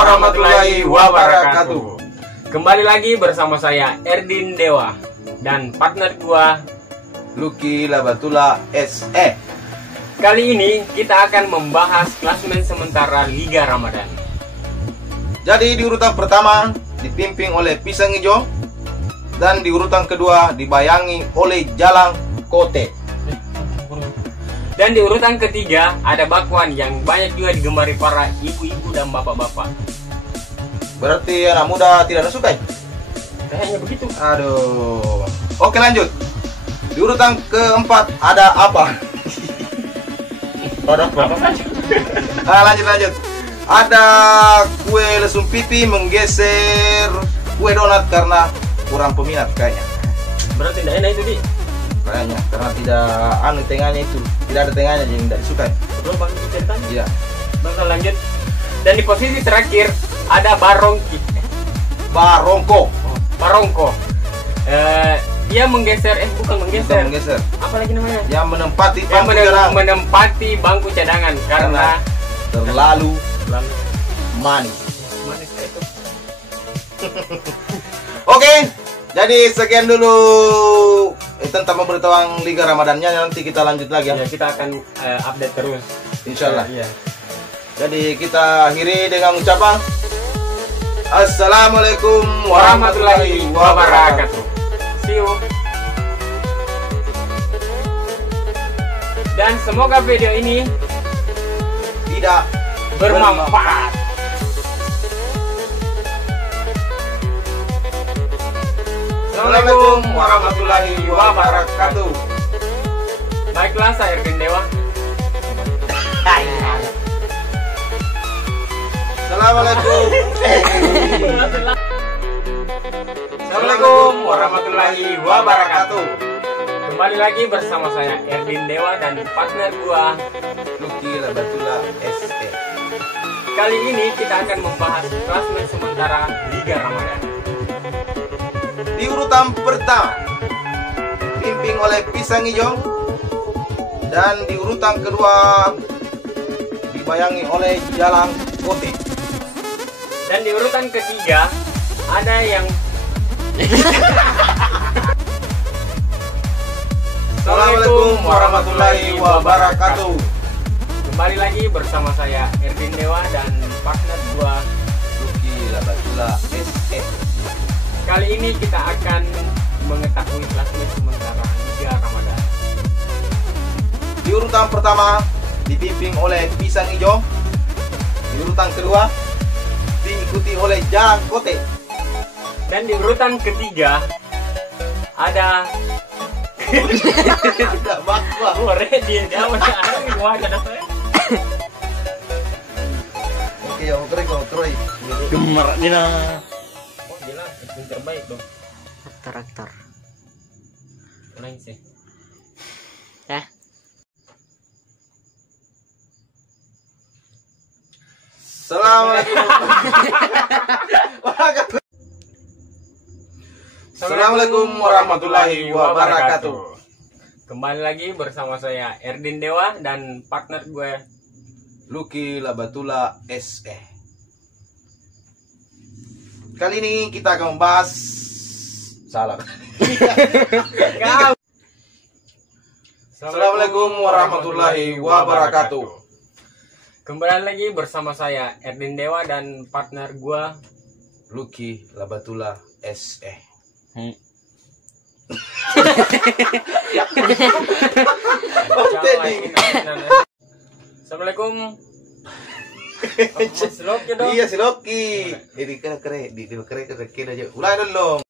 warahmatullahi wabarakatuh. Kembali lagi bersama saya Erdin Dewa dan partner gua Lucky Labatula SE. Kali ini kita akan membahas klasemen sementara Liga Ramadan. Jadi di urutan pertama dipimpin oleh Pisang Hijau dan di urutan kedua dibayangi oleh Jalang Kote. Dan di urutan ketiga ada Bakwan yang banyak juga digemari para ibu-ibu dan bapak-bapak. Berarti anak muda tidak ada suka? Kayaknya begitu. Aduh. Oke, lanjut. Di urutan keempat ada apa? Ada apa? Lanjut. Ada kue lesung pipi menggeser kue donat karena kurang peminat kayaknya. Berarti tidak enak itu, Di. Kayaknya karena tidak tengahnya itu, tidak ada tengahnya yang tidak disukai. Betul Bang itu ceritanya. Iya. Bakal lanjut. Dan di posisi terakhir ada Barongko. Dia menggeser, bukan menggeser. Apa lagi namanya? Yang menempati bangku cadangan. Menempati bangku cadangan karena terlalu manis. Manis kayak itu. Oke, jadi sekian dulu tentang pemberitahuan Liga Ramadannya. Nanti kita lanjut lagi ya. Ya, kita akan update terus. Insyaallah. Iya. Jadi kita akhiri dengan ucapan Assalamualaikum warahmatullahi wabarakatuh. See you. Dan semoga video ini tidak bermanfaat. Assalamualaikum warahmatullahi wabarakatuh. Baiklah, saya Erdin Dewa. Assalamualaikum. Assalamualaikum warahmatullahi wabarakatuh. Kembali lagi bersama saya Erdin Dewa dan partner gua Lucky Labatula SE. Kali ini kita akan membahas klasemen sementara Liga Ramadan. Di urutan pertama dipimpin oleh Pisang Hijau dan di urutan kedua dibayangi oleh Jalang Kote. Dan di urutan ketiga ada yang Assalamualaikum warahmatullahi wabarakatuh. Kembali lagi bersama saya Erdin Dewa dan partner gua Lucky Labatula SE. Kali ini kita akan mengetahui klasemen sementara Liga Ramadan. Di urutan pertama dipimpin oleh Pisang Hijau. Di urutan kedua diikuti oleh Jalang Kote. Dan di urutan ketiga ada Tidak bakwa. dia Oke, ya, oke. Gemer Nina. Oh jelas, yang terbaik dong. Aktor. Lain sih. Assalamualaikum warahmatullahi wabarakatuh. Kembali lagi bersama saya Erdin Dewa dan partner gue Lucky Labatula SE. Kali ini kita akan membahas salah. Assalamualaikum warahmatullahi wabarakatuh. Kembali lagi bersama saya Erdin Dewa dan partner gue Lucky Labatula SE. Assalamualaikum. Si Loki dong. Iya, si Loki. Ini keren aja. Ulang dulu.